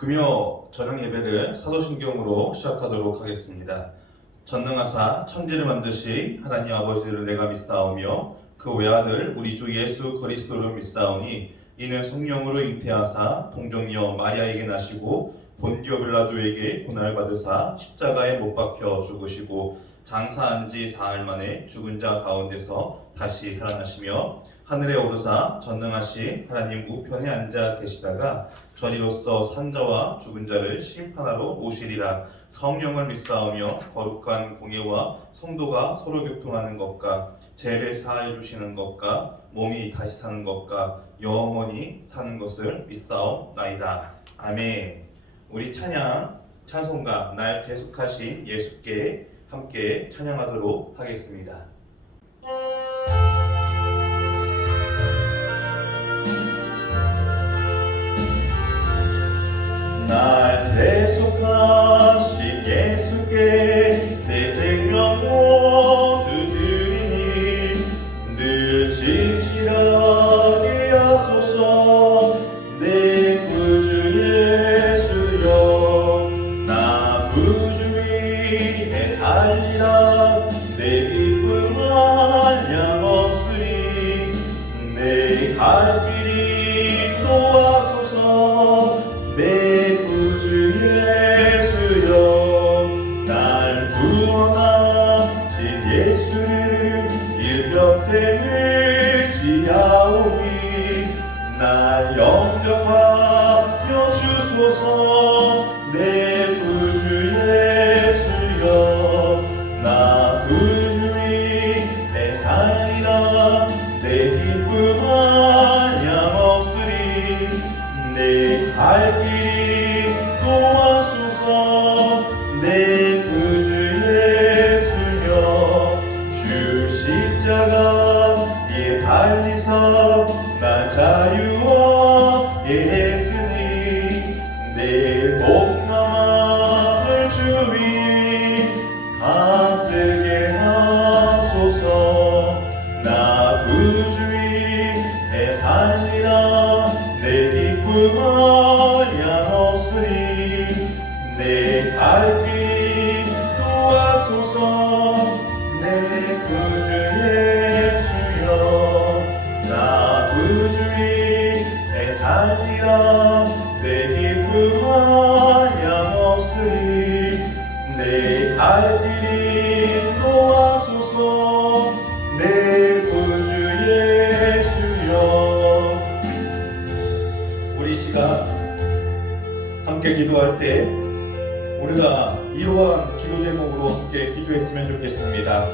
금요 저녁 예배를 사도신경으로 시작하도록 하겠습니다. 전능하사 천지를 만드신 하나님 아버지를 내가 믿사오며 그 외아들 우리 주 예수 그리스도를 믿사오니 이는 성령으로 잉태하사 동정녀 마리아에게 나시고 본디오 빌라도에게 고난을 받으사 십자가에 못 박혀 죽으시고 장사한 지 사흘 만에 죽은 자 가운데서 다시 살아나시며 하늘에 오르사 전능하신 하나님 우편에 앉아 계시다가 저리로서 산자와 죽은 자를 심판하러 오시리라. 성령을 믿사오며 거룩한 공예와 성도가 서로 교통하는 것과 죄를 사하여 주시는 것과 몸이 다시 사는 것과 영원히 사는 것을 믿사옵나이다. 아멘. 우리 찬송가 날 계속하신 예수께 함께 찬양하도록 하겠습니다. 날 계속하신 예수께 내 생명 모두 드리니 늘 진실하게 하소서. 내 구주 예수여 나 구주 위에 살리라. 내 기쁨 한량없으리. 내 갈 길이 도와소서. 내 구주 예수여 날 구원하신 예수를 일평생을 지하오니 날 영접하여 주소서. 내 구주 예수여 나 구주 위에 살리라. 내 기쁨 한량없으리. 내 갈 길이 도와소서. 내 구주 예수여 주 십자가에 달리사 나 자유와 예했으니 내 목남을 주위 가스게 하소서. 나 구주 위에 살리라. 내 기쁨 한량없으니. 내 갈 길이 도와소서. 내 구주 예수여 나 구주 위에 살리라. 내 기쁨 한량없으니. 내 갈 길이 도와소서. 내 구주 예수여. 우리 시간 함께 기도할 때 우리가 이러한 기도 제목으로 함께 기도했으면 좋겠습니다.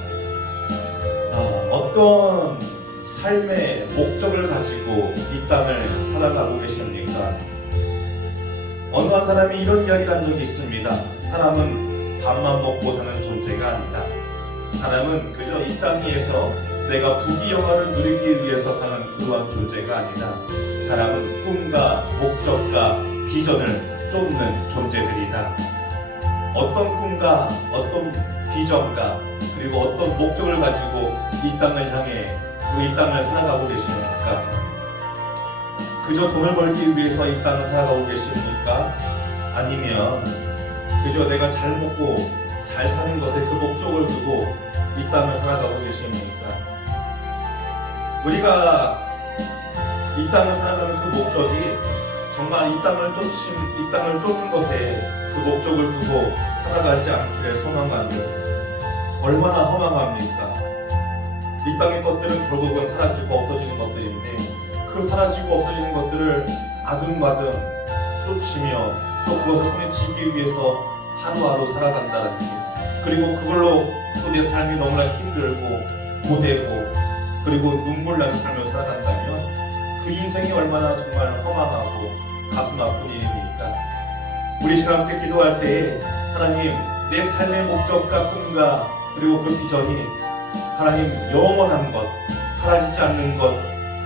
어떤 삶의 목적을 가지고 이 땅을 살아가고 계십니까? 어느 한 사람이 이런 이야기를 한 적이 있습니다. 사람은 밥만 먹고 사는 존재가 아니다. 사람은 그저 이 땅 위에서 내가 부귀영화를 누리기 위해서 사는 그러한 존재가 아니다. 사람은 꿈과 목적과 비전을 쫓는 존재들이다. 어떤 꿈과 어떤 비전과 그리고 어떤 목적을 가지고 이 땅을 향해 이 땅을 살아가고 계십니까? 그저 돈을 벌기 위해서 이 땅을 살아가고 계십니까? 아니면 그저 내가 잘 먹고 잘 사는 것에 그 목적을 두고 이 땅을 살아가고 계십니까? 우리가 이 땅을 살아가는 그 목적이 정말 이 땅을 쫓는 것에 그 목적을 두고 살아가지 않기를 소망하며 얼마나 허망합니까? 이 땅의 것들은 결국은 사라지고 없어지는 것들인데 그 사라지고 없어지는 것들을 아둥바둥 쫓으며 또 그것을 손에 쥐기 위해서 하루하루 살아간다는 게, 그리고 그걸로 또 내 삶이 너무나 힘들고 고되고 그리고 눈물 나는 삶을 살아간다면 그 인생이 얼마나 정말 허망하고 가슴 아픈 일입니까? 우리 시간 함께 기도할 때에 하나님 내 삶의 목적과 꿈과 그리고 그 비전이 하나님 영원한 것, 사라지지 않는 것,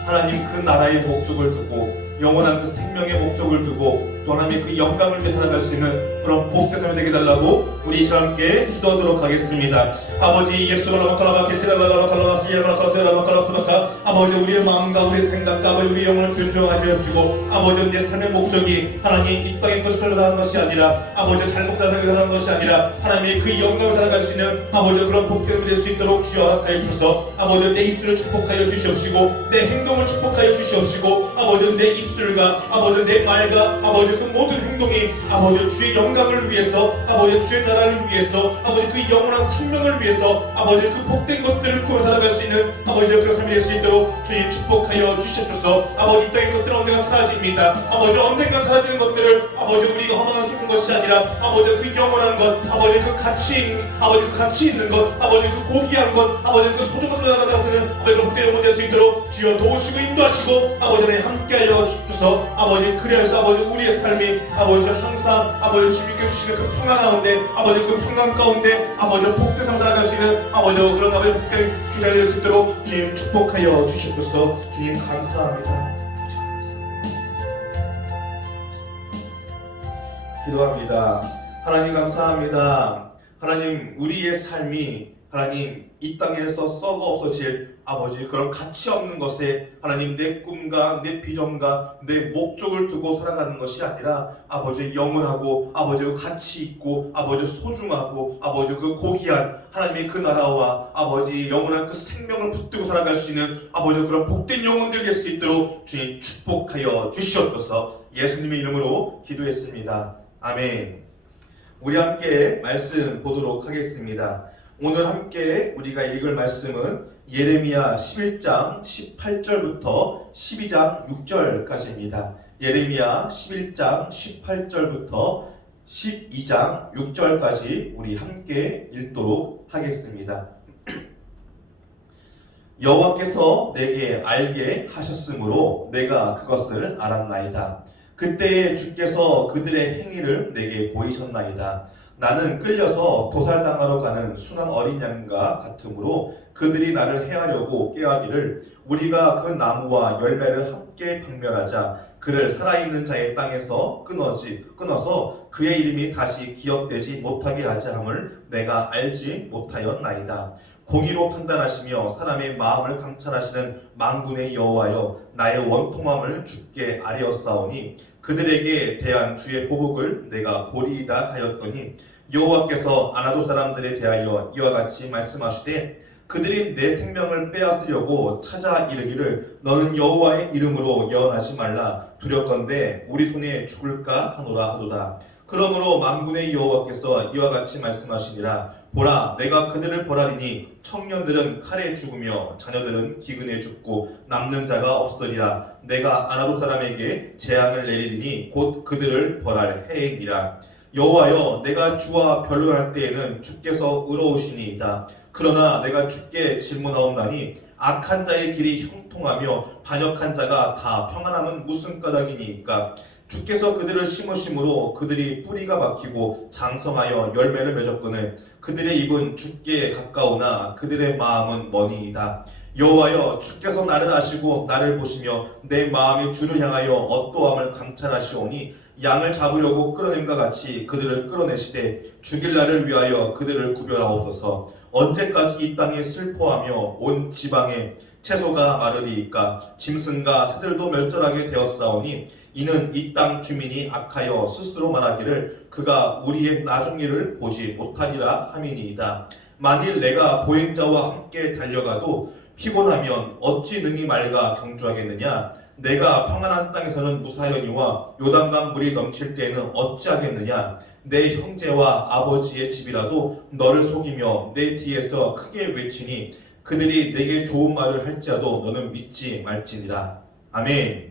하나님 그 나라의 목적을 두고 영원한 그 생명의 목적을 두고 또 하나님의 그 영광을 위해 살아갈 수 있는 그런 복된 삶이 되게 달라고 우리 시간 함께 기도하도록 하겠습니다. 아버지 아버지 우리의 마음과 우리의 생각과 아버지 우리의 영혼을 존중하여 주시고 아버지 내 삶의 목적이 하나님 이 땅의 것을 살아가는 것이 아니라 아버지 잘못 살아가는 것이 아니라 하나님의 그 영광을 살아갈 수 있는 아버지 그런 복된 될 수 있도록 주여 허락하여 주셔서 아버지 내 입술을 축복하여 주시옵시고 내 행동을 축복하여 주시옵시고 아버지 내 입술과 아버지 내 말과 아버지 그 모든 행동이 아버지 주의 영광을 위해서 아버지 주의 나라를 위해서 아버지 그 영원한 생명을 위해서 아버지 그 복된 것들을 구워 살아갈 수 있는 아버지 그런 삶이 될 수 있도록 주님 축복하여 주시옵소서. 아버지 이 땅의 것들은 언젠가 사라집니다. 아버지 언젠가 사라지는 것들을 아버지 우리가 허망하게 기쁜 것이 아니라 아버지 그 영원한 것 아버지 그 가치 있는 것 아버지 그 고귀한 것 아버지 그 소중한 것을 나가다가는 아버지 그 복된 영혼 될 수 있도록 주여 도우시고 인도하시고 아버지 내 함께하여 주옵소서. 아버지 그래서 아버지 우리의 삶이 아버지 항상 아버지 주님께 주시는 그 평안 가운데 아버지 그 평안 가운데 아버지 복된 삶을 살아갈 수 있는 아버지 그런 아버지 복된 주장이 될 수 있도록 주님 축복하여 주시옵소서. 주님 감사합니다. 기도합니다. 하나님 감사합니다. 하나님 우리의 삶이 하나님 이 땅에서 썩어 없어질 아버지 그런 가치 없는 것에 하나님 내 꿈과 내 비전과 내 목적을 두고 살아가는 것이 아니라 아버지 영원하고 아버지 그 가치 있고 아버지 소중하고 아버지 그 고귀한 하나님의 그 나라와 아버지 영원한 그 생명을 붙들고 살아갈 수 있는 아버지 그런 복된 영혼들 될 수 있도록 주님 축복하여 주시옵소서. 예수님의 이름으로 기도했습니다. 아멘. 우리 함께 말씀 보도록 하겠습니다. 오늘 함께 우리가 읽을 말씀은 예레미야 11장 18절부터 12장 6절까지입니다. 예레미야 11장 18절부터 12장 6절까지 우리 함께 읽도록 하겠습니다. 여호와께서 내게 알게 하셨으므로 내가 그것을 알았나이다. 그때에 주께서 그들의 행위를 내게 보이셨나이다. 나는 끌려서 도살당하러 가는 순한 어린 양과 같으므로 그들이 나를 해하려고 꾀하기를 우리가 그 나무와 열매를 함께 박멸하자 그를 살아있는 자의 땅에서 끊어서 그의 이름이 다시 기억되지 못하게 하자 함을 내가 알지 못하였나이다. 공의로 판단하시며 사람의 마음을 감찰하시는 만군의 여호와여 나의 원통함을 주께 아뢰었사오니 그들에게 대한 주의 보복을 내가 보리이다 하였더니 여호와께서 아나도 사람들에 대하여 이와 같이 말씀하시되 그들이 내 생명을 빼앗으려고 찾아 이르기를 너는 여호와의 이름으로 예언하지 말라 두렵건대 우리 손에 죽을까 하노라 하도다. 그러므로 만군의 여호와께서 이와 같이 말씀하시니라 보라 내가 그들을 벌하리니 청년들은 칼에 죽으며 자녀들은 기근에 죽고 남는 자가 없으리라. 내가 아나도 사람에게 재앙을 내리리니 곧 그들을 벌할 해이니라. 여호와여 내가 주와 변론할 때에는 주께서 의로우시니이다. 그러나 내가 주께 질문하옵나니 악한 자의 길이 형통하며 반역한 자가 다 평안함은 무슨 까닭이니이까. 주께서 그들을 심으심으로 그들이 뿌리가 박히고 장성하여 열매를 맺었거늘 그들의 입은 주께 가까우나 그들의 마음은 머니이다. 여호와여 주께서 나를 아시고 나를 보시며 내 마음이 주를 향하여 어떠함을 감찰하시오니 양을 잡으려고 끌어낸과 같이 그들을 끌어내시되 죽일 날을 위하여 그들을 구별하옵소서. 언제까지 이 땅에 슬퍼하며 온 지방에 채소가 마르리이까. 짐승과 새들도 멸절하게 되었사오니 이는 이 땅 주민이 악하여 스스로 말하기를 그가 우리의 나중 일을 보지 못하리라 함이니이다. 만일 내가 보행자와 함께 달려가도 피곤하면 어찌 능히 말가 경주하겠느냐. 내가 평안한 땅에서는 무사하려니와 요단강 물이 넘칠 때에는 어찌하겠느냐. 내 형제와 아버지의 집이라도 너를 속이며 내 뒤에서 크게 외치니 그들이 내게 좋은 말을 할지라도 너는 믿지 말지니라. 아멘.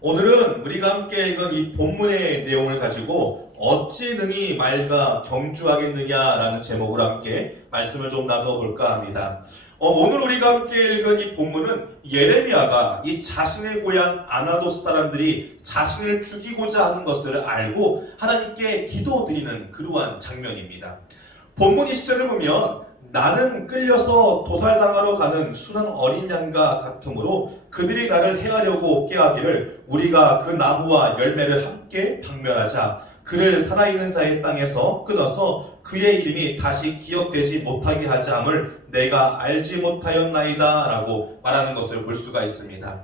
오늘은 우리가 함께 읽은 이 본문의 내용을 가지고 어찌 능히 말가 경주하겠느냐라는 제목으로 함께 말씀을 좀 나눠볼까 합니다. 오늘 우리가 함께 읽은 이 본문은 예레미야가 이 자신의 고향 아나돗 사람들이 자신을 죽이고자 하는 것을 알고 하나님께 기도드리는 그러한 장면입니다. 본문 20절을 보면 나는 끌려서 도살당하러 가는 순한 어린 양과 같으므로 그들이 나를 해하려고 깨하기를 우리가 그 나무와 열매를 함께 박멸하자. 그를 살아있는 자의 땅에서 끊어서 그의 이름이 다시 기억되지 못하게 하자함을 내가 알지 못하였나이다 라고 말하는 것을 볼 수가 있습니다.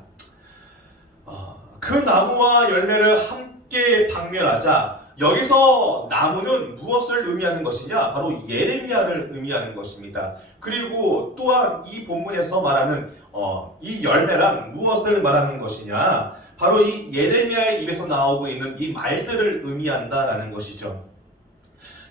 그 나무와 열매를 함께 박멸하자. 여기서 나무는 무엇을 의미하는 것이냐? 바로 예레미야를 의미하는 것입니다. 그리고 또한 이 본문에서 말하는 이 열매란 무엇을 말하는 것이냐? 바로 이 예레미야의 입에서 나오고 있는 이 말들을 의미한다라는 것이죠.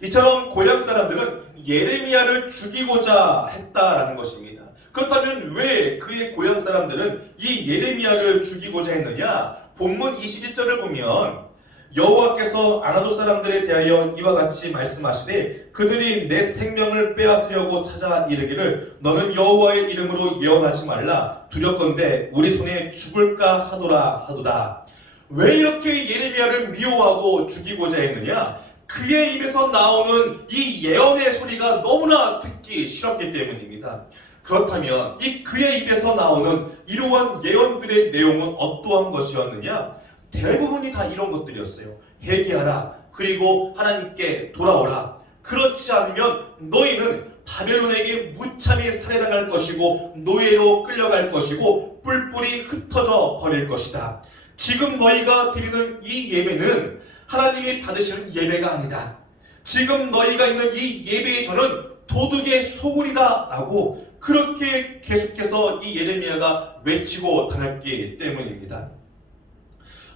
이처럼 고향 사람들은 예레미야를 죽이고자 했다라는 것입니다. 그렇다면 왜 그의 고향 사람들은 이 예레미야를 죽이고자 했느냐? 본문 21절을 보면 여호와께서 아나도 사람들에 대하여 이와 같이 말씀하시되 그들이 내 생명을 빼앗으려고 찾아 이르기를 너는 여호와의 이름으로 예언하지 말라 두렵건대 우리 손에 죽을까 하도다. 왜 이렇게 예레미야를 미워하고 죽이고자 했느냐? 그의 입에서 나오는 이 예언의 소리가 너무나 듣기 싫었기 때문입니다. 그렇다면 이 그의 입에서 나오는 이러한 예언들의 내용은 어떠한 것이었느냐? 대부분이 다 이런 것들이었어요. 회개하라. 그리고 하나님께 돌아오라. 그렇지 않으면 너희는 바벨론에게 무참히 살해당할 것이고 노예로 끌려갈 것이고 뿔뿔이 흩어져 버릴 것이다. 지금 너희가 드리는 이 예배는 하나님이 받으시는 예배가 아니다. 지금 너희가 있는 이 예배의 전은 도둑의 소굴이다 라고 그렇게 계속해서 이 예레미야가 외치고 다녔기 때문입니다.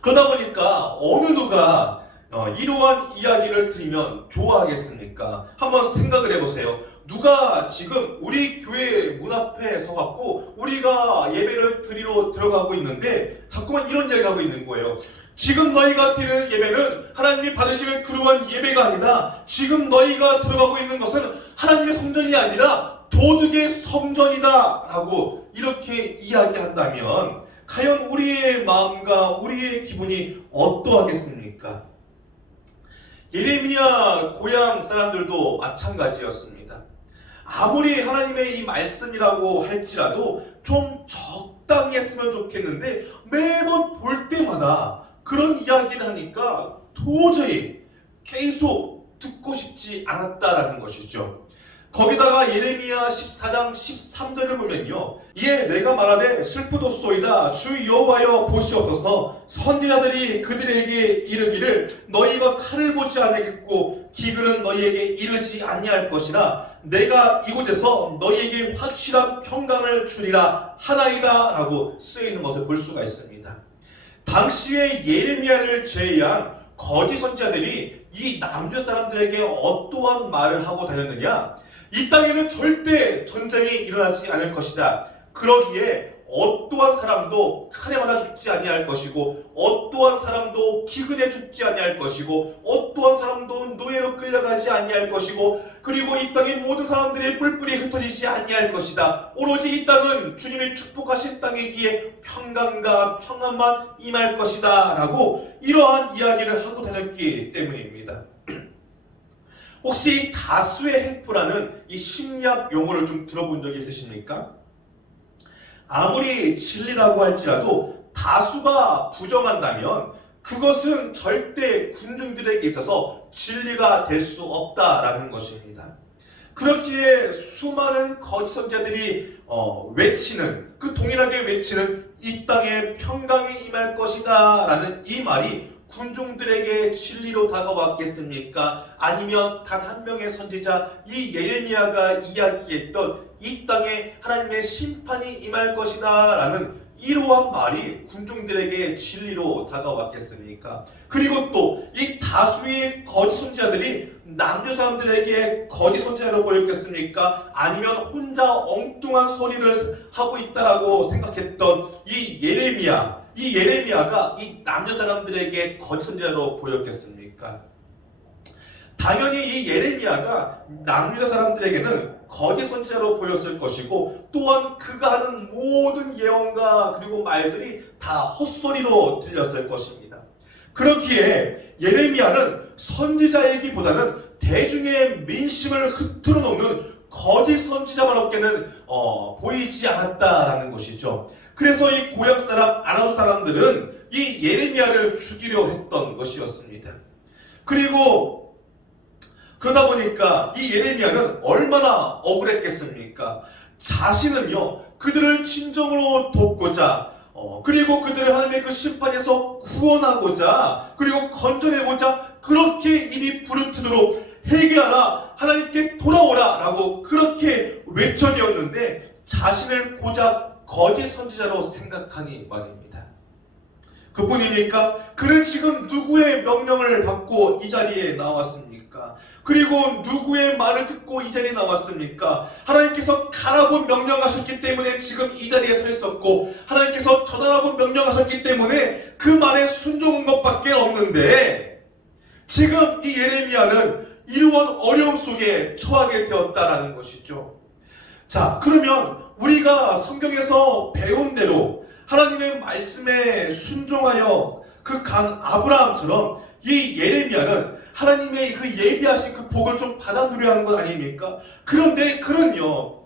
그러다 보니까 어느 누가 이러한 이야기를 들으면 좋아하겠습니까? 한번 생각을 해보세요. 누가 지금 우리 교회 문 앞에 서갖고 우리가 예배를 드리러 들어가고 있는데 자꾸만 이런 이야기를 하고 있는 거예요. 지금 너희가 드리는 예배는 하나님이 받으시는 그러한 예배가 아니다. 지금 너희가 들어가고 있는 것은 하나님의 성전이 아니라 도둑의 성전이다 라고 이렇게 이야기한다면 과연 우리의 마음과 우리의 기분이 어떠하겠습니까? 예레미야 고향 사람들도 마찬가지였습니다. 아무리 하나님의 이 말씀이라고 할지라도 좀 적당히 했으면 좋겠는데 매번 볼 때마다 그런 이야기를 하니까 도저히 계속 듣고 싶지 않았다라는 것이죠. 거기다가 예레미야 14장 13절을 보면요. 이에 내가 말하되 슬프도소이다 주 여호와여 보시옵소서 선지자들이 그들에게 이르기를 너희가 칼을 보지 아니하겠고 기근은 너희에게 이르지 아니할 것이라 내가 이곳에서 너희에게 확실한 평강을 주리라 하나이다 라고 쓰여있는 것을 볼 수가 있습니다. 당시에 예레미야를 제외한 거짓 선지자들이 이 남주 사람들에게 어떠한 말을 하고 다녔느냐? 이 땅에는 절대 전쟁이 일어나지 않을 것이다. 그러기에 어떠한 사람도 칼에 맞아 죽지 아니할 것이고 어떠한 사람도 기근에 죽지 아니할 것이고 어떠한 사람도 노예로 끌려가지 아니할 것이고 그리고 이 땅의 모든 사람들의 뿔뿔이 흩어지지 아니할 것이다. 오로지 이 땅은 주님의 축복하신 땅이기에 평강과 평안만 임할 것이다 라고 이러한 이야기를 하고 다녔기 때문입니다. 혹시 다수의 행포라는 이 심리학 용어를 좀 들어본 적이 있으십니까? 아무리 진리라고 할지라도 다수가 부정한다면 그것은 절대 군중들에게 있어서 진리가 될 수 없다라는 것입니다. 그렇기에 수많은 거짓 선지자들이 외치는 그 동일하게 외치는 이 땅에 평강이 임할 것이다 라는 이 말이 군중들에게 진리로 다가왔겠습니까? 아니면 단 한 명의 선지자 이 예레미야가 이야기했던 이 땅에 하나님의 심판이 임할 것이다 라는 이러한 말이 군중들에게 진리로 다가왔겠습니까? 그리고 또 이 다수의 거짓 선지자들이 남주 사람들에게 거짓 선지자로 보였겠습니까? 아니면 혼자 엉뚱한 소리를 하고 있다라고 생각했던 이 예레미야가 이 남주 사람들에게 거짓 선지자로 보였겠습니까? 당연히 이 예레미야가 남유다 사람들에게는 거짓 선지자로 보였을 것이고 또한 그가 하는 모든 예언과 그리고 말들이 다 헛소리로 들렸을 것입니다. 그렇기에 예레미야는 선지자이기보다는 대중의 민심을 흐트러 놓는 거짓 선지자만밖에는 보이지 않았다라는 것이죠. 그래서 이 고향 사람 아람 사람들은 이 예레미야를 죽이려 했던 것이었습니다. 그리고 그러다 보니까 이 예레미야는 얼마나 억울했겠습니까? 자신은요 그들을 진정으로 돕고자 그리고 그들을 하나님의 그 심판에서 구원하고자 그리고 건져내고자 그렇게 입이 부르트도록 회개하라 하나님께 돌아오라 라고 그렇게 외쳐되었는데 자신을 고작 거짓 선지자로 생각하니 말입니다. 그뿐입니까? 그는 지금 누구의 명령을 받고 이 자리에 나왔습니까? 그리고 누구의 말을 듣고 이 자리에 나왔습니까? 하나님께서 가라고 명령하셨기 때문에 지금 이 자리에 서 있었고 하나님께서 전하라고 명령하셨기 때문에 그 말에 순종한 것밖에 없는데 지금 이 예레미야는 이러한 어려움 속에 처하게 되었다라는 것이죠. 자, 그러면 우리가 성경에서 배운 대로 하나님의 말씀에 순종하여 그 강 아브라함처럼 이 예레미야는 하나님의 그 예비하신 그 복을 좀 받아 누려야 하는 것 아닙니까? 그런데 그는요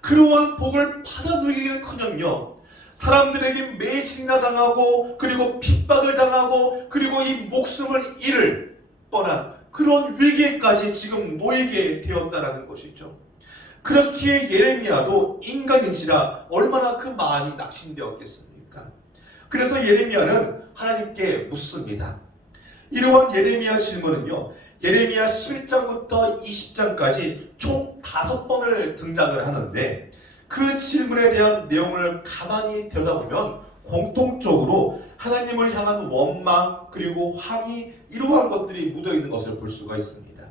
그러한 복을 받아 누리기는커녕요 사람들에게 매질이나 당하고 그리고 핍박을 당하고 그리고 이 목숨을 잃을 뻔한 그런 위기에까지 지금 놓이게 되었다라는 것이죠. 그렇기에 예레미야도 인간인지라 얼마나 그 마음이 낙심되었겠습니까? 그래서 예레미야는 하나님께 묻습니다. 이러한 예레미야 질문은요 예레미야 11장부터 20장까지 총 5번을 등장을 하는데 그 질문에 대한 내용을 가만히 들여다보면 공통적으로 하나님을 향한 원망 그리고 항의 이러한 것들이 묻어있는 것을 볼 수가 있습니다.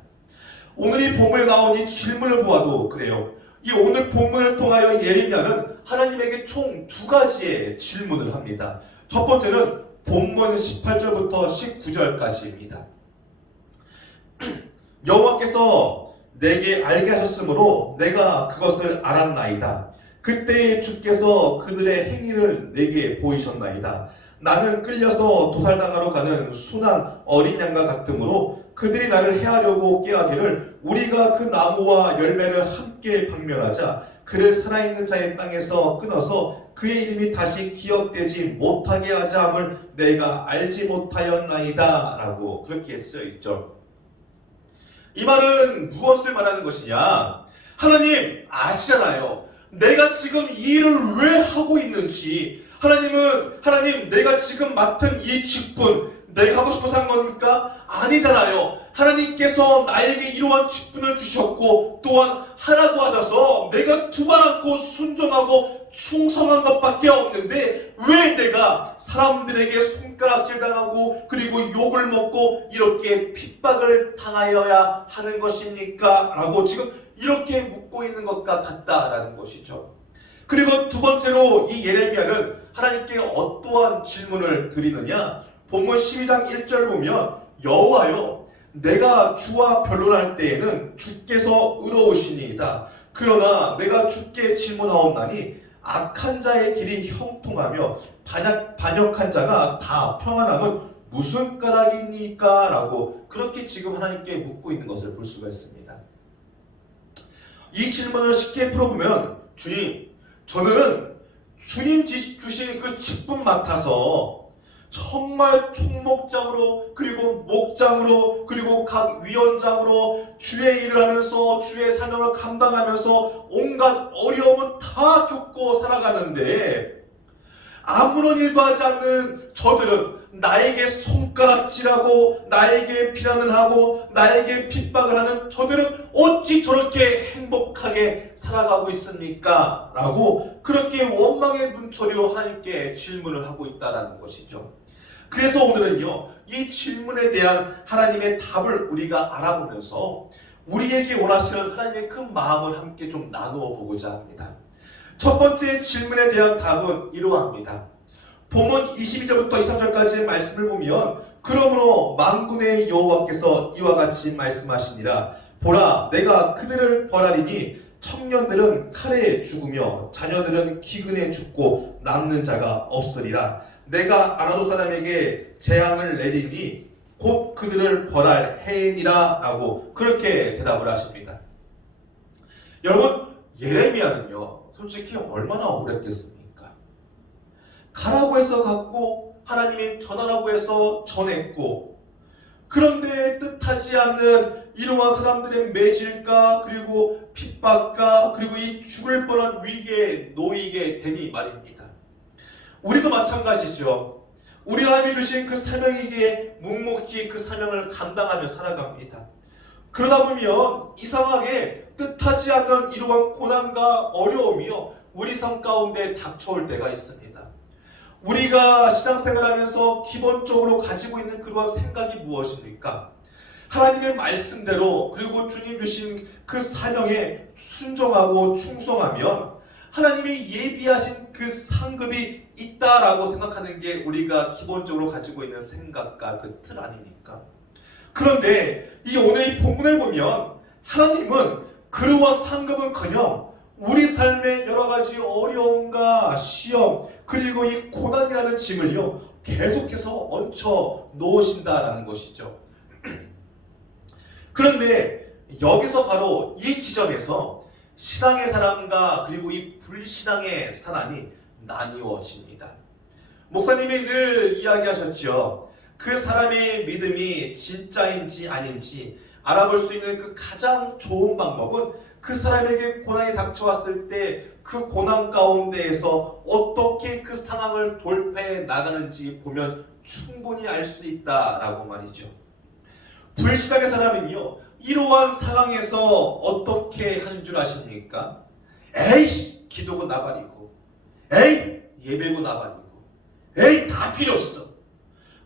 오늘 이 본문에 나온 이 질문을 보아도 그래요. 이 오늘 본문을 통하여 예레미야는 하나님에게 총 2가지의 질문을 합니다. 첫 번째는 본문 18절부터 19절까지입니다. 여호와께서 내게 알게 하셨으므로 내가 그것을 알았나이다. 그때에 주께서 그들의 행위를 내게 보이셨나이다. 나는 끌려서 도살당하러 가는 순한 어린 양과 같으므로 그들이 나를 해하려고 꾀하기를 우리가 그 나무와 열매를 함께 박멸하자 그를 살아있는 자의 땅에서 끊어서 그의 이름이 다시 기억되지 못하게 하자 함을 내가 알지 못하였나이다 라고 그렇게 쓰여있죠. 이 말은 무엇을 말하는 것이냐? 하나님 아시잖아요. 내가 지금 이 일을 왜 하고 있는지. 하나님 내가 지금 맡은 이 직분 내가 하고 싶어서 한 겁니까? 아니잖아요. 하나님께서 나에게 이러한 직분을 주셨고 또한 하라고 하셔서 내가 두말 않고 순종하고 충성한 것밖에 없는데 왜 내가 사람들에게 손가락질 당하고 그리고 욕을 먹고 이렇게 핍박을 당하여야 하는 것입니까? 라고 지금 이렇게 묻고 있는 것과 같다라는 것이죠. 그리고 두 번째로 이 예레미야는 하나님께 어떠한 질문을 드리느냐? 본문 12장 1절 보면 여호와여 내가 주와 변론할 때에는 주께서 의로우시니이다. 그러나 내가 주께 질문하옵나니 악한 자의 길이 형통하며 반역한 자가 다 평안함은 무슨 까닭입니까? 라고 그렇게 지금 하나님께 묻고 있는 것을 볼 수가 있습니다. 이 질문을 쉽게 풀어보면 주님 저는 주님 주신 그 직분 맡아서 정말 총목장으로 그리고 목장으로 그리고 각 위원장으로 주의 일을 하면서 주의 사명을 감당하면서 온갖 어려움은 다 겪고 살아가는데 아무런 일도 하지 않는 저들은 나에게 손가락질하고 나에게 비난을 하고 나에게 핍박을 하는 저들은 어찌 저렇게 행복하게 살아가고 있습니까? 라고 그렇게 원망의 눈초리로 하나님께 질문을 하고 있다는 것이죠. 그래서 오늘은요 이 질문에 대한 하나님의 답을 우리가 알아보면서 우리에게 원하시는 하나님의 그 마음을 함께 좀 나누어 보고자 합니다. 첫 번째 질문에 대한 답은 이러합니다. 본문 22절부터 23절까지의 말씀을 보면 그러므로 만군의 여호와께서 이와 같이 말씀하시니라. 보라 내가 그들을 벌하리니 청년들은 칼에 죽으며 자녀들은 기근에 죽고 남는 자가 없으리라. 내가 아나도 사람에게 재앙을 내리니 곧 그들을 벌할 해이니라 라고 그렇게 대답을 하십니다. 여러분, 예레미야는요, 솔직히 얼마나 억울했겠습니까? 가라고 해서 갔고, 하나님이 전하라고 해서 전했고, 그런데 뜻하지 않는 이러한 사람들의 매질과 그리고 핍박과 그리고 이 죽을 뻔한 위기에 놓이게 되니 말입니다. 우리도 마찬가지죠. 우리 하나님이 주신 그 사명이기에 묵묵히 그 사명을 감당하며 살아갑니다. 그러다 보면 이상하게 뜻하지 않는 이러한 고난과 어려움이요, 우리 삶 가운데 닥쳐올 때가 있습니다. 우리가 신앙생활하면서 기본적으로 가지고 있는 그러한 생각이 무엇입니까? 하나님의 말씀대로 그리고 주님 주신 그 사명에 순종하고 충성하면 하나님이 예비하신 그 상급이 있다라고 생각하는 게 우리가 기본적으로 가지고 있는 생각과 그 틀 아닙니까? 그런데 이 오늘 이 본문을 보면 하나님은 그러한 상급은커녕 우리 삶의 여러 가지 어려움과 시험 그리고 이 고난이라는 짐을요 계속해서 얹혀 놓으신다라는 것이죠. 그런데 여기서 바로 이 지점에서 신앙의 사람과 그리고 이 불신앙의 사람이 나뉘어집니다. 목사님이 늘 이야기하셨죠. 그 사람의 믿음이 진짜인지 아닌지 알아볼 수 있는 그 가장 좋은 방법은 그 사람에게 고난이 닥쳐왔을 때 그 고난 가운데에서 어떻게 그 상황을 돌파해 나가는지 보면 충분히 알 수 있다라고 말이죠. 불신앙의 사람은요, 이러한 상황에서 어떻게 하는 줄 아십니까? 에이, 기도고 나발이고, 에이, 예배고 나발이고, 에이, 다 필요 없어.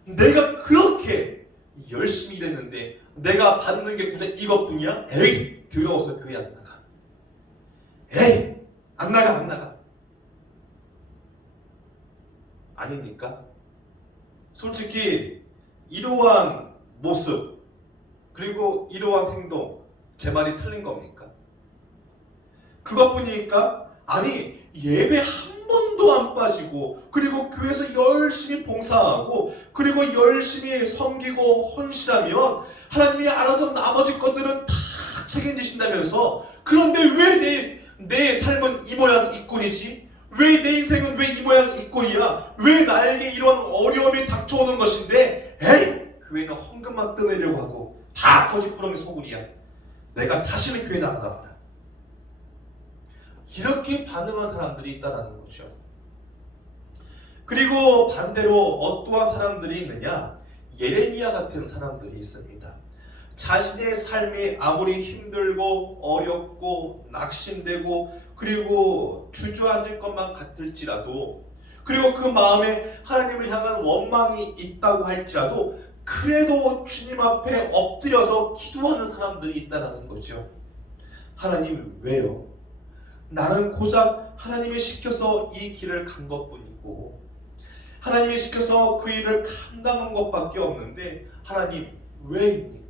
내가 그렇게 열심히 일했는데 내가 받는 게 그냥 이것뿐이야? 에이, 더러워서 교회 안 나가. 에이, 안 나가. 아닙니까? 솔직히 이러한 모습 그리고 이러한 행동, 제 말이 틀린 겁니까? 그것뿐이니까? 아니, 예배 한 번도 안 빠지고 그리고 교회에서 열심히 봉사하고 그리고 열심히 섬기고 헌신하면 하나님이 알아서 나머지 것들은 다 책임지신다면서, 그런데 왜 내 삶은 이 모양 이 꼴이지? 왜 내 인생은 왜 이 모양 이 꼴이야? 왜 나에게 이러한 어려움이 닥쳐오는 것인데 에이, 교회는 헌금만 떠내려고 하고 다 거짓부렁이 소굴이야. 내가 다시는 교회 나가다 봐라. 이렇게 반응한 사람들이 있다는 거죠. 그리고 반대로 어떠한 사람들이 있느냐? 예레미야 같은 사람들이 있습니다. 자신의 삶이 아무리 힘들고 어렵고 낙심되고 그리고 주저앉을 것만 같을지라도, 그리고 그 마음에 하나님을 향한 원망이 있다고 할지라도 그래도 주님 앞에 엎드려서 기도하는 사람들이 있다는 거죠. 하나님, 왜요? 나는 고작 하나님이 시켜서 이 길을 간 것뿐이고 하나님이 시켜서 그 일을 감당한 것밖에 없는데 하나님, 왜입니까?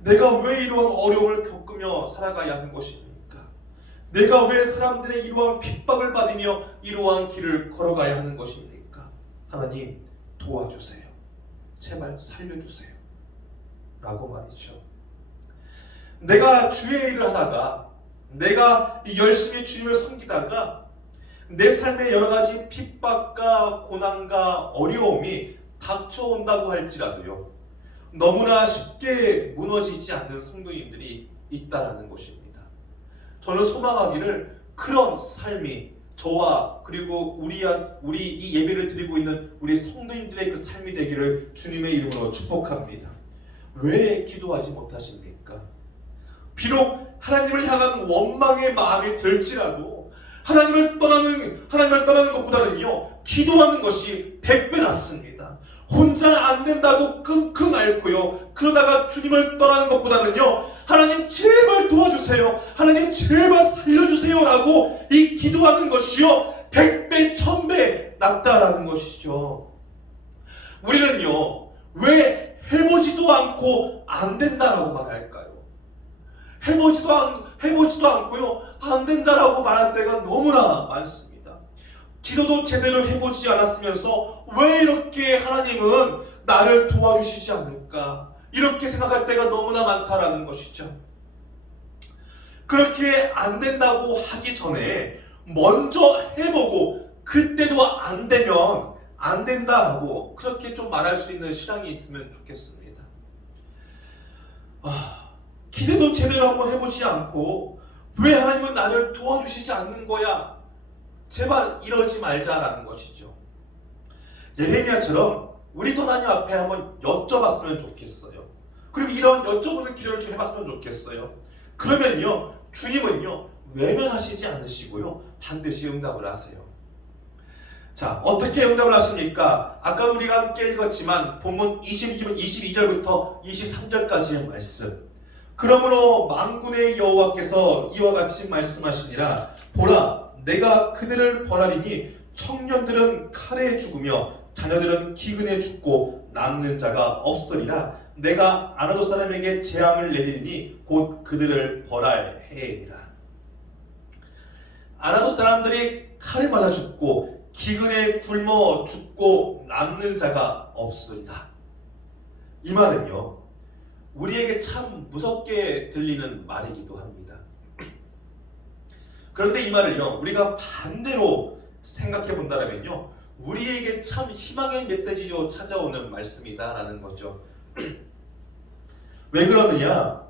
내가 왜 이러한 어려움을 겪으며 살아가야 하는 것입니까? 내가 왜 사람들의 이러한 핍박을 받으며 이러한 길을 걸어가야 하는 것입니까? 하나님, 도와주세요. 제발 살려주세요. 라고 말이죠. 내가 주의 일을 하다가, 내가 열심히 주님을 섬기다가 내 삶에 여러 가지 핍박과 고난과 어려움이 닥쳐온다고 할지라도요, 너무나 쉽게 무너지지 않는 성도님들이 있다라는 것입니다. 저는 소망하기를 그런 삶이 저와 그리고 우리 이 예배를 드리고 있는 우리 성도님들의 그 삶이 되기를 주님의 이름으로 축복합니다. 왜 기도하지 못하십니까? 비록 하나님을 향한 원망의 마음이 들지라도 하나님을 떠나는 것보다는요, 기도하는 것이 100배 낫습니다. 혼자 안 된다고 끙끙 앓고요, 그러다가 주님을 떠나는 것보다는요, 하나님 제발 도와주세요, 하나님 제발 살려주세요 라고 이 기도하는 것이요 100배 1000배 낫다라는 것이죠. 우리는요, 왜 해보지도 않고 안 된다라고 말할까요? 해보지도 않고요 안 된다라고 말할 때가 너무나 많습니다. 기도도 제대로 해보지 않았으면서 왜 이렇게 하나님은 나를 도와주시지 않을까, 이렇게 생각할 때가 너무나 많다라는 것이죠. 그렇게 안 된다고 하기 전에 먼저 해보고 그때도 안 되면 안 된다라고 그렇게 좀 말할 수 있는 신앙이 있으면 좋겠습니다. 기대도 제대로 한번 해보지 않고 왜 하나님은 나를 도와주시지 않는 거야? 제발 이러지 말자라는 것이죠. 예레미야처럼 우리도 하나님 앞에 한번 여쭤봤으면 좋겠어요. 그리고 이런 여쭤보는 기도를 좀 해봤으면 좋겠어요. 그러면요, 주님은요, 외면하시지 않으시고요, 반드시 응답을 하세요. 자, 어떻게 응답을 하십니까? 아까 우리가 함께 읽었지만 본문 22절부터 23절까지의 말씀. 그러므로 만군의 여호와께서 이와 같이 말씀하시니라. 보라, 내가 그들을 벌하리니 청년들은 칼에 죽으며 자녀들은 기근에 죽고 남는 자가 없으리라. 내가 아나도 사람에게 재앙을 내리니 곧 그들을 벌할 해이니라. 아나도 사람들이 칼에 맞아 죽고 기근에 굶어 죽고 남는 자가 없으리라. 이 말은요, 우리에게 참 무섭게 들리는 말이기도 합니다. 그런데 이 말을요, 우리가 반대로 생각해 본다면요, 우리에게 참 희망의 메시지로 찾아오는 말씀이다라는 거죠. 왜 그러느냐?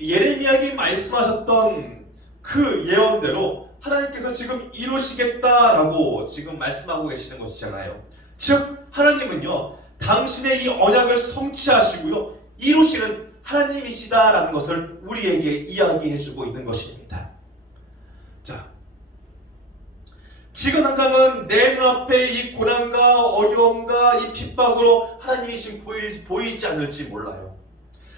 예레미야에게 말씀하셨던 그 예언대로 하나님께서 지금 이루시겠다라고 지금 말씀하고 계시는 것이잖아요. 즉 하나님은요, 당신의 이 언약을 성취하시고요, 이루시는 하나님이시다라는 것을 우리에게 이야기해주고 있는 것입니다. 자, 지금 당장은 내 눈앞에 이 고난과 어려움과 이 핍박으로 하나님이 지금 보이지 않을지 몰라요.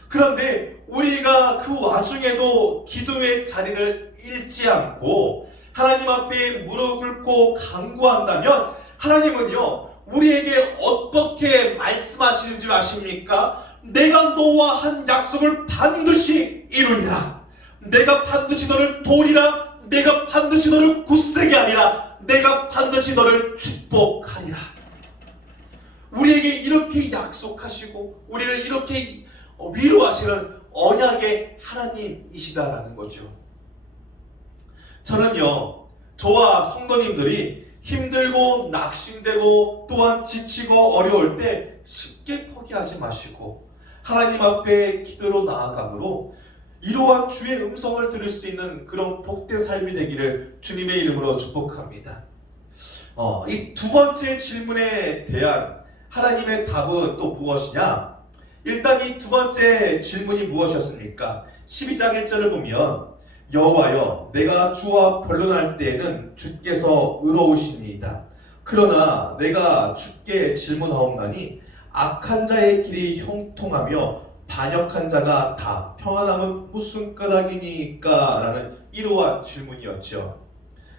그런데 우리가 그 와중에도 기도의 자리를 잃지 않고 하나님 앞에 무릎을 꿇고 간구한다면 하나님은요, 우리에게 어떻게 말씀하시는 줄 아십니까? 내가 너와 한 약속을 반드시 이루리라. 내가 반드시 너를 도우리라. 내가 반드시 너를 굳세게 하리라. 내가 반드시 너를 축복하리라. 우리에게 이렇게 약속하시고 우리를 이렇게 위로하시는 언약의 하나님이시다라는 거죠. 저는요, 저와 성도님들이 힘들고 낙심되고 또한 지치고 어려울 때 쉽게 포기하지 마시고 하나님 앞에 기도로 나아감으로 이러한 주의 음성을 들을 수 있는 그런 복된 삶이 되기를 주님의 이름으로 축복합니다. 이 두 번째 질문에 대한 하나님의 답은 또 무엇이냐? 일단 이 두 번째 질문이 무엇이었습니까? 12장 1절을 보면 여호와여, 내가 주와 변론할 때에는 주께서 의로우시니이다. 그러나 내가 주께 질문하옵나니 악한 자의 길이 형통하며 반역한 자가 다 평안함은 무슨 까닭이니까? 라는 이러한 질문이었죠.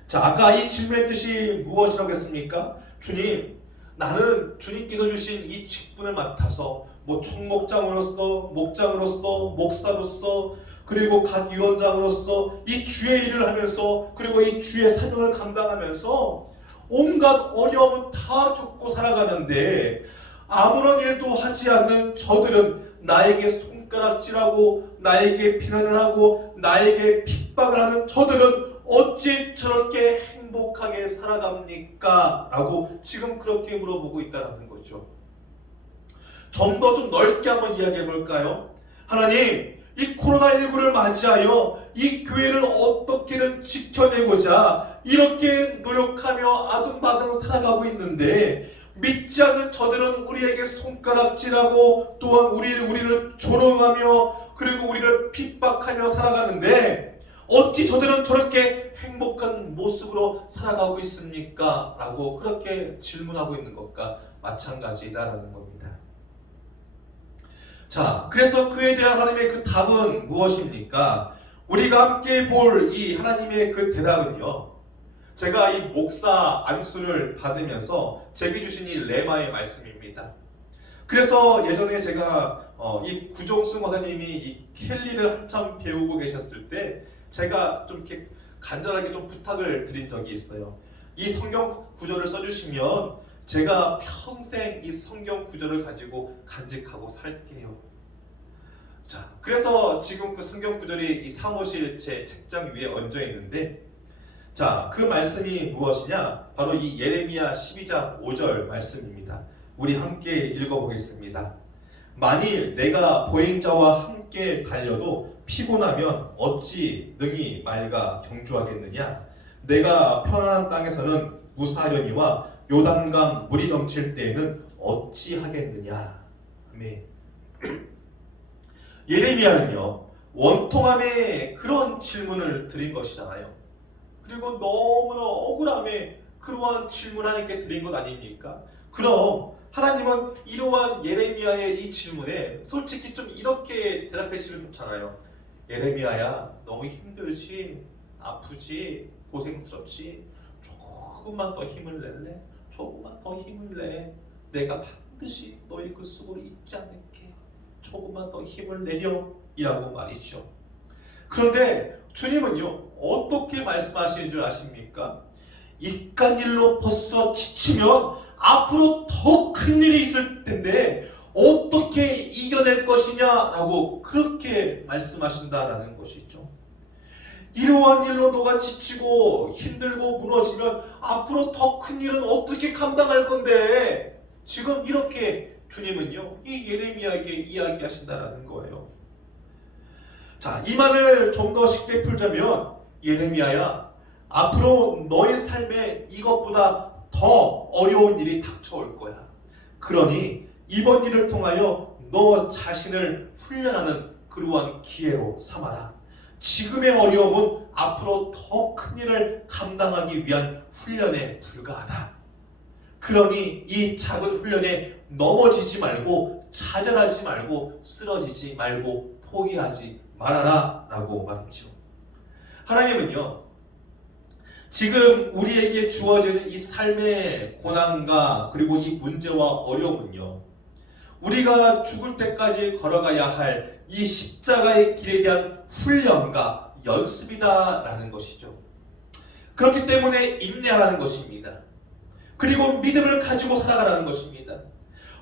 자, 아까 이 질문의 뜻이 무엇이라고 했습니까? 주님, 나는 주님께서 주신 이 직분을 맡아서 총목장으로서, 목장으로서, 목사로서, 그리고 각 위원장으로서 이 주의 일을 하면서, 그리고 이 주의 사명을 감당하면서 온갖 어려움은 다 겪고 살아가는데 아무런 일도 하지 않는 저들은 나에게 손가락질하고 나에게 비난을 하고 나에게 핍박을 하는 저들은 어찌 저렇게 행복하게 살아갑니까? 라고 지금 그렇게 물어보고 있다는 거죠. 좀 더 좀 넓게 한번 이야기해 볼까요? 하나님, 이 코로나19를 맞이하여 이 교회를 어떻게든 지켜내고자 이렇게 노력하며 아둥바둥 살아가고 있는데 믿지 않는 저들은 우리에게 손가락질하고 또한 우리를 조롱하며 그리고 우리를 핍박하며 살아가는데 어찌 저들은 저렇게 행복한 모습으로 살아가고 있습니까? 라고 그렇게 질문하고 있는 것과 마찬가지다라는 겁니다. 자, 그래서 그에 대한 하나님의 그 답은 무엇입니까? 우리가 함께 볼 이 하나님의 그 대답은요, 제가 이 목사 안수를 받으면서 제게 주신 이 레마의 말씀입니다. 그래서 예전에 제가 이 구종수 권사님이 이 켈리를 한참 배우고 계셨을 때 제가 좀 이렇게 간절하게 좀 부탁을 드린 적이 있어요. 이 성경 구절을 써주시면 제가 평생 이 성경 구절을 가지고 간직하고 살게요. 자, 그래서 지금 그 성경 구절이 이 사무실 제 책장 위에 얹어 있는데, 자, 그 말씀이 무엇이냐? 바로 이 예레미야 12장 5절 말씀입니다. 우리 함께 읽어보겠습니다. 만일 내가 보행자와 함께 달려도 피곤하면 어찌 능히 맑아 경주하겠느냐? 내가 편안한 땅에서는 무사하려니와 요단강 물이 넘칠 때에는 어찌하겠느냐? 아멘. 예레미야는요, 원통함에 그런 질문을 드린 것이잖아요. 그리고 너무나 억울함에 그러한 질문을 하나님께 드린 것 아닙니까? 그럼 하나님은 이러한 예레미야의 이 질문에 솔직히 좀 이렇게 대답해 주시면 좋잖아요. 예레미야야, 너무 힘들지? 아프지? 고생스럽지? 조금만 더 힘을 낼래? 조금만 더 힘을 내. 내가 반드시 너의 그 수고를 잊지 않을게. 조금만 더 힘을 내려. 이라고 말이죠. 그런데 주님은요, 어떻게 말씀하시는 줄 아십니까? 이깟 일로 벌써 지치면 앞으로 더 큰 일이 있을 텐데 어떻게 이겨낼 것이냐라고 그렇게 말씀하신다라는 것이죠. 이러한 일로 너가 지치고 힘들고 무너지면 앞으로 더 큰 일은 어떻게 감당할 건데, 지금 이렇게 주님은요, 이 예레미야에게 이야기하신다라는 거예요. 자, 이 말을 좀 더 쉽게 풀자면, 예레미야야, 앞으로 너의 삶에 이것보다 더 어려운 일이 닥쳐올 거야. 그러니 이번 일을 통하여 너 자신을 훈련하는 그러한 기회로 삼아라. 지금의 어려움은 앞으로 더 큰 일을 감당하기 위한 훈련에 불과하다. 그러니 이 작은 훈련에 넘어지지 말고, 좌절하지 말고, 쓰러지지 말고, 포기하지 말아라 라고 말했죠. 하나님은요, 지금 우리에게 주어지는 이 삶의 고난과 그리고 이 문제와 어려움은요, 우리가 죽을 때까지 걸어가야 할 이 십자가의 길에 대한 훈련과 연습이다라는 것이죠. 그렇기 때문에 인내하라는 것입니다. 그리고 믿음을 가지고 살아가라는 것입니다.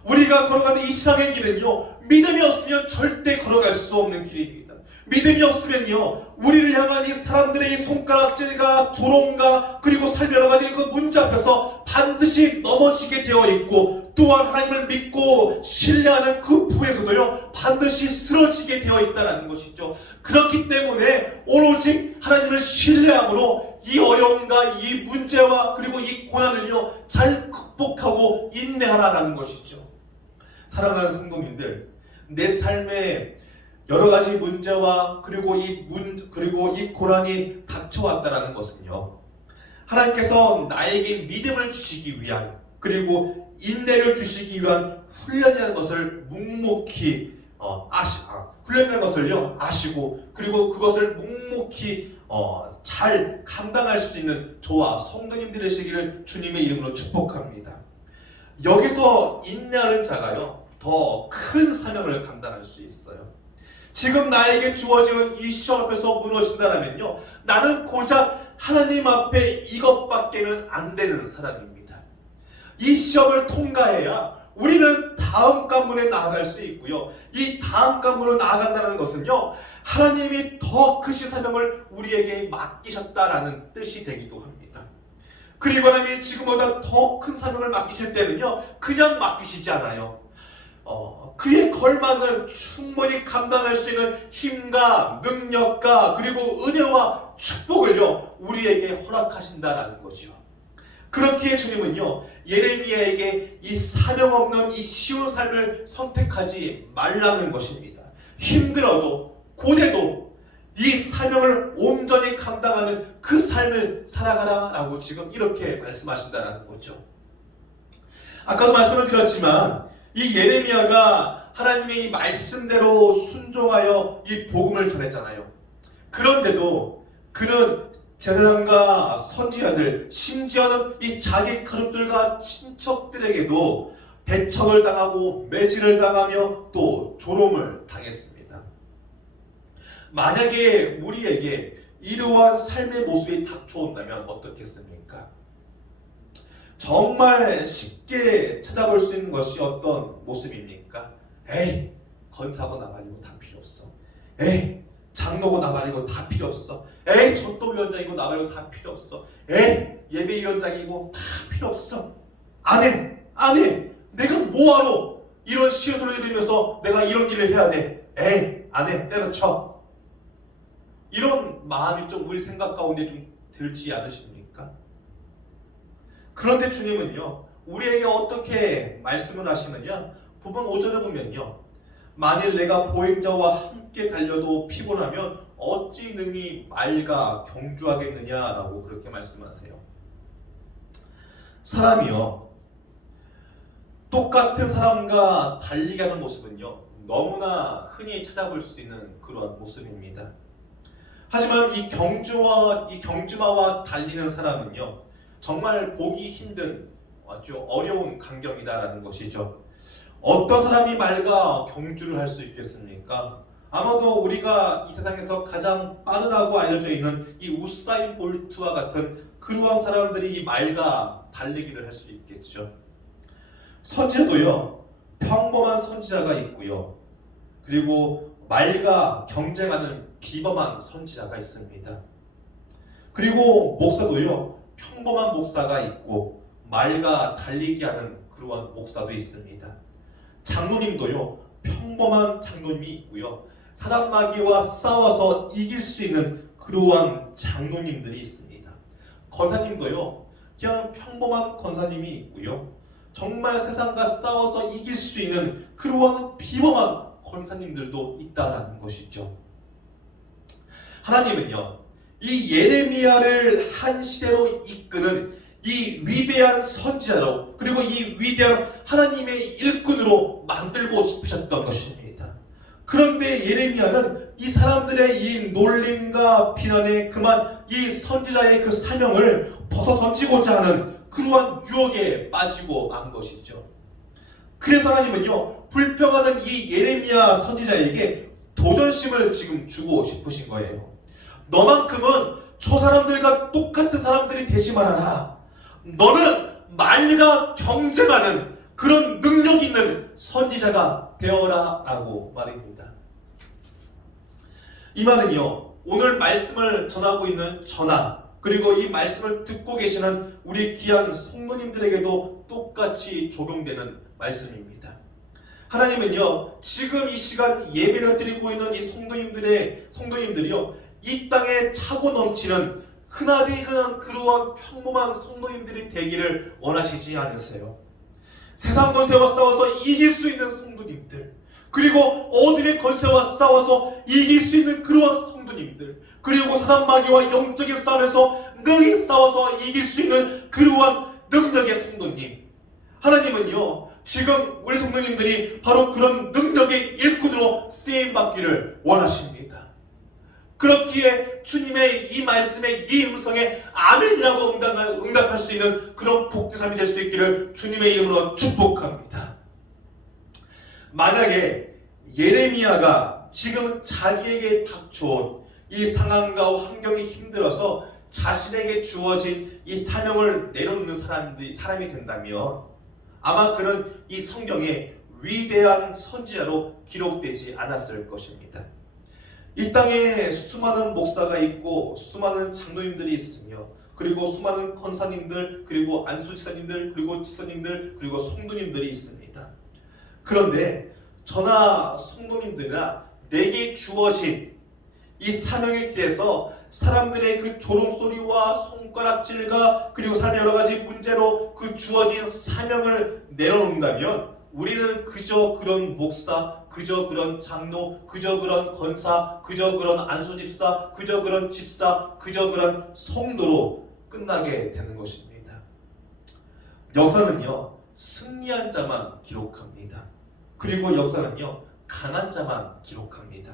우리가 걸어가는 이 세상의 길은요, 믿음이 없으면 절대 걸어갈 수 없는 길입니다. 믿음이 없으면요, 우리를 향한 이 사람들의 이 손가락질과 조롱과 그리고 삶의 여러 가지 그 문제 앞에서 반드시 넘어지게 되어 있고, 또한 하나님을 믿고 신뢰하는 그 부에서도요, 반드시 쓰러지게 되어 있다는 것이죠. 그렇기 때문에 오로지 하나님을 신뢰함으로 이 어려움과 이 문제와 그리고 이 고난을요, 잘 극복하고 인내하라는 것이죠. 사랑하는 성도님들, 내 삶에 여러 가지 문제와 그리고 이 고난이 닥쳐왔다라는 것은요, 하나님께서 나에게 믿음을 주시기 위한, 그리고 인내를 주시기 위한 훈련이라는 것을 묵묵히 훈련이라는 것을요 아시고, 그리고 그것을 묵묵히 잘 감당할 수 있는 저와 성도님들 되시기를 주님의 이름으로 축복합니다. 여기서 인내하는 자가요, 더 큰 사명을 감당할 수 있어요. 지금 나에게 주어지는 이 시험 앞에서 무너진다면요, 나는 고작 하나님 앞에 이것밖에는 안 되는 사람입니다. 이 시험을 통과해야 우리는 다음 관문에 나아갈 수 있고요, 이 다음 관문으로 나아간다는 것은요, 하나님이 더 크신 사명을 우리에게 맡기셨다라는 뜻이 되기도 합니다. 그리고 하나님이 지금보다 더 큰 사명을 맡기실 때는요, 그냥 맡기시지 않아요. 그의 걸망은 충분히 감당할 수 있는 힘과 능력과 그리고 은혜와 축복을요, 우리에게 허락하신다라는 거죠. 그렇기에 주님은요, 예레미야에게 이 사명 없는 이 쉬운 삶을 선택하지 말라는 것입니다. 힘들어도 고뇌도 이 사명을 온전히 감당하는 그 삶을 살아가라 라고 지금 이렇게 말씀하신다는 거죠. 아까도 말씀을 드렸지만 이 예레미야가 하나님의 이 말씀대로 순종하여 이 복음을 전했잖아요. 그런데도 그는 제사장과 선지자들, 심지어는 이 자기 가족들과 친척들에게도 배척을 당하고 매질을 당하며 또 조롱을 당했습니다. 만약에 우리에게 이러한 삶의 모습이 닥쳐온다면 어떻겠습니까? 정말 쉽게 찾아볼 수 있는 것이 어떤 모습입니까? 에이, 건사고 나발이고 다 필요 없어. 에이, 장로고 나발이고 다 필요 없어. 에이, 전도위원장이고 나발이고 다 필요 없어. 에이, 예배위원장이고 다 필요 없어. 안 해. 내가 뭐하러 이런 시험을 들으면서 내가 이런 일을 해야 돼. 에이, 안 해. 때려쳐. 이런 마음이 좀 우리 생각 가운데 좀 들지 않으십니까? 그런데 주님은요, 우리에게 어떻게 말씀을 하시느냐? 부분 5절을 보면요, 만일 내가 보행자와 함께 달려도 피곤하면 어찌 능히 맑아 경주하겠느냐라고 그렇게 말씀하세요. 사람이요, 똑같은 사람과 달리게 하는 모습은요, 너무나 흔히 찾아볼 수 있는 그러한 모습입니다. 하지만 이 경주마와 달리는 사람은요, 정말 보기 힘든 아주 어려운 광경이다라는 것이죠. 어떤 사람이 맑아 경주를 할 수 있겠습니까? 아마도 우리가 이 세상에서 가장 빠르다고 알려져 있는 이 우사인 볼트와 같은 그러한 사람들이 이 맑아 달리기를 할 수 있겠죠. 선지자도요, 평범한 선지자가 있고요, 그리고 맑아 경쟁하는 비범한 선지자가 있습니다. 그리고 목사도요, 평범한 목사가 있고 맑아 달리기 하는 그러한 목사도 있습니다. 장로님도요, 평범한 장로님이 있고요, 사단 마귀와 싸워서 이길 수 있는 그러한 장로님들이 있습니다. 권사님도요, 그냥 평범한 권사님이 있고요, 정말 세상과 싸워서 이길 수 있는 그러한 비범한 권사님들도 있다라는 것이죠. 하나님은요, 이 예레미야를 한 시대로 이끄는 이 위대한 선지자로, 그리고 이 위대한 하나님의 일꾼으로 만들고 싶으셨던 것입니다. 그런데 예레미야는 이 사람들의 이 놀림과 비난에 그만 이 선지자의 그 사명을 벗어 던지고자 하는 그러한 유혹에 빠지고 만 것이죠. 그래서 하나님은요, 불평하는 이 예레미야 선지자에게 도전심을 지금 주고 싶으신 거예요. 너만큼은 저 사람들과 똑같은 사람들이 되지 말아라. 너는 맑아 경쟁하는 그런 능력 있는 선지자가 되어라 라고 말입니다. 이 말은요, 오늘 말씀을 전하고 있는 저나, 그리고 이 말씀을 듣고 계시는 우리 귀한 성도님들에게도 똑같이 적용되는 말씀입니다. 하나님은요, 지금 이 시간 예배를 드리고 있는 이 성도님들이요, 이 땅에 차고 넘치는 흔하디 흔한 그러한 평범한 성도님들이 되기를 원하시지 않으세요. 세상 권세와 싸워서 이길 수 있는 성도님들, 그리고 어둠의 권세와 싸워서 이길 수 있는 그러한 성도님들, 그리고 사단 마귀와 영적인 싸움에서 능히 싸워서 이길 수 있는 그러한 능력의 성도님, 하나님은요, 지금 우리 성도님들이 바로 그런 능력의 일꾼으로 쓰임받기를 원하십니다. 그렇기에 주님의 이 말씀에, 이 음성에 아멘이라고 응답할 수 있는 그런 복된 삶이 될 수 있기를 주님의 이름으로 축복합니다. 만약에 예레미야가 지금 자기에게 닥쳐온 이 상황과 환경이 힘들어서 자신에게 주어진 이 사명을 내려놓는 사람이 된다면 아마 그는 이 성경에 위대한 선지자로 기록되지 않았을 것입니다. 이 땅에 수많은 목사가 있고 수많은 장로님들이 있으며, 그리고 수많은 권사님들, 그리고 안수지사님들, 그리고 지사님들, 그리고 성도님들이 있습니다. 그런데 저나 성도님들이나 내게 주어진 이 사명의 길에서 사람들의 그 조롱소리와 손가락질과 그리고 삶의 여러 가지 문제로 그 주어진 사명을 내려놓는다면 우리는 그저 그런 목사, 그저 그런 장로, 그저 그런 권사, 그저 그런 안수집사, 그저 그런 집사, 그저 그런 성도로 끝나게 되는 것입니다. 역사는요, 승리한 자만 기록합니다. 그리고 역사는요, 강한 자만 기록합니다.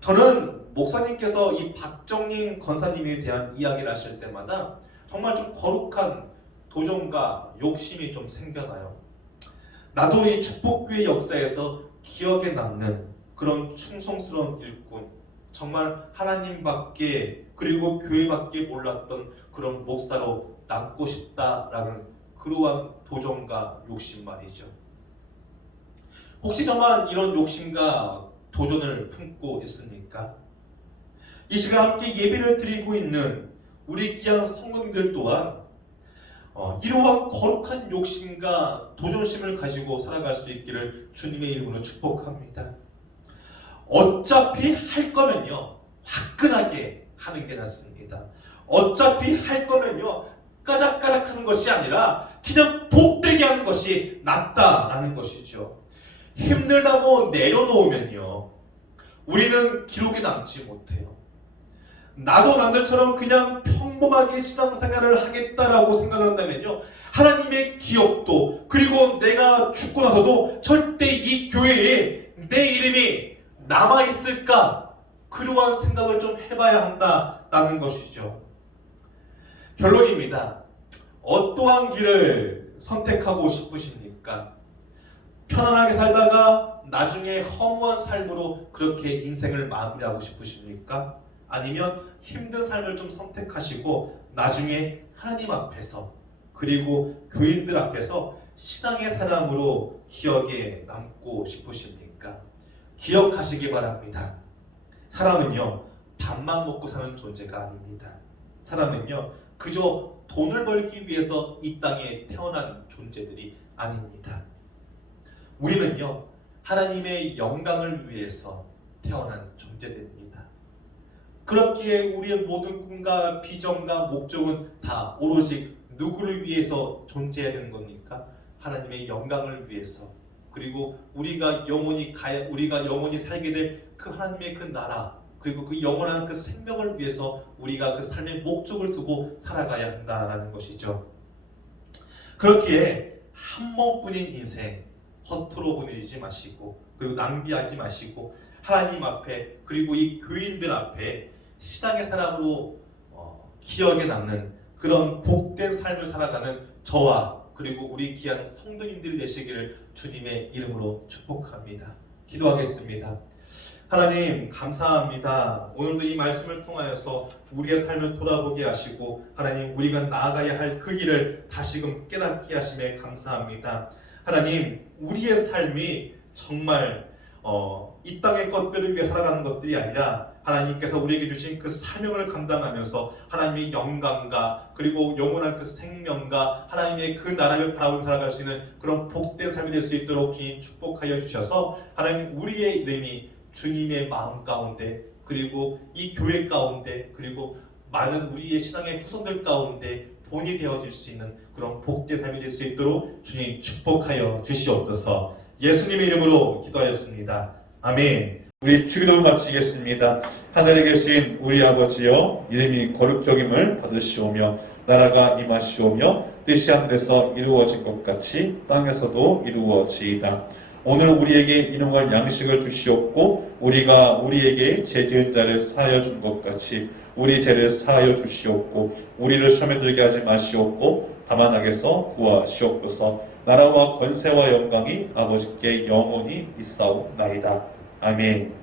저는 목사님께서 이 박정린 권사님에 대한 이야기를 하실 때마다 정말 좀 거룩한 도전과 욕심이 좀 생겨나요. 나도 이 축복교회 역사에서 기억에 남는 그런 충성스러운 일꾼, 정말 하나님밖에 그리고 교회밖에 몰랐던 그런 목사로 남고 싶다라는 그러한 도전과 욕심 말이죠. 혹시 저만 이런 욕심과 도전을 품고 있습니까? 이 시간 함께 예배를 드리고 있는 우리 귀한 성도님들 또한 이러한 거룩한 욕심과 도전심을 가지고 살아갈 수 있기를 주님의 이름으로 축복합니다. 어차피 할 거면요, 화끈하게 하는 게 낫습니다. 어차피 할 거면요, 까작까작 하는 것이 아니라 그냥 복되게 하는 것이 낫다라는 것이죠. 힘들다고 내려놓으면요, 우리는 기록에 남지 못해요. 나도 남들처럼 그냥 평범하게 신앙생활을 하겠다라고 생각을 한다면요, 하나님의 기억도, 그리고 내가 죽고 나서도 절대 이 교회에 내 이름이 남아있을까, 그러한 생각을 좀 해봐야 한다라는 것이죠. 결론입니다. 어떠한 길을 선택하고 싶으십니까? 편안하게 살다가 나중에 허무한 삶으로 그렇게 인생을 마무리하고 싶으십니까? 아니면 힘든 삶을 좀 선택하시고 나중에 하나님 앞에서, 그리고 교인들 앞에서 신앙의 사람으로 기억에 남고 싶으십니까? 기억하시기 바랍니다. 사람은요, 밥만 먹고 사는 존재가 아닙니다. 사람은요, 그저 돈을 벌기 위해서 이 땅에 태어난 존재들이 아닙니다. 우리는요, 하나님의 영광을 위해서 태어난 존재들입니다. 그렇기에 우리의 모든 꿈과 비전과 목적은 다 오로지 누구를 위해서 존재해야 되는 겁니까? 하나님의 영광을 위해서, 그리고 우리가 영원히 살게 될 그 하나님의 그 나라, 그리고 그 영원한 그 생명을 위해서 우리가 그 삶의 목적을 두고 살아가야 한다라는 것이죠. 그렇기에 한 번뿐인 인생 허투루 보내지 마시고, 그리고 낭비하지 마시고, 하나님 앞에, 그리고 이 교인들 앞에 신앙의 사람으로 기억에 남는 그런 복된 삶을 살아가는 저와, 그리고 우리 귀한 성도님들이 되시기를 주님의 이름으로 축복합니다. 기도하겠습니다. 하나님 감사합니다. 오늘도 이 말씀을 통하여서 우리의 삶을 돌아보게 하시고, 하나님 우리가 나아가야 할 그 길을 다시금 깨닫게 하심에 감사합니다. 하나님, 우리의 삶이 정말 이 땅의 것들을 위해 살아가는 것들이 아니라 하나님께서 우리에게 주신 그 사명을 감당하면서 하나님의 영광과, 그리고 영원한 그 생명과 하나님의 그 나라를 바라보며 살아갈 수 있는 그런 복된 삶이 될 수 있도록 주님 축복하여 주셔서, 하나님 우리의 이름이 주님의 마음 가운데, 그리고 이 교회 가운데, 그리고 많은 우리의 신앙의 후손들 가운데 본이 되어질 수 있는 그런 복된 삶이 될 수 있도록 주님 축복하여 주시옵소서. 예수님의 이름으로 기도하였습니다. 아멘. 우리 주기도를 마치겠습니다. 하늘에 계신 우리 아버지여, 이름이 거룩히 여김을 받으시오며 나라가 임하시오며 뜻이 하늘에서 이루어진 것 같이 땅에서도 이루어지이다. 오늘 우리에게 일용할 양식을 주시옵고, 우리가 우리에게 죄 지은 자를 사하여 준 것 같이 우리 죄를 사하여 주시옵고, 우리를 시험에 들게 하지 마시옵고 다만 악에서 구하시옵소서. 나라와 권세와 영광이 아버지께 영원히 있사옵나이다. 아멘.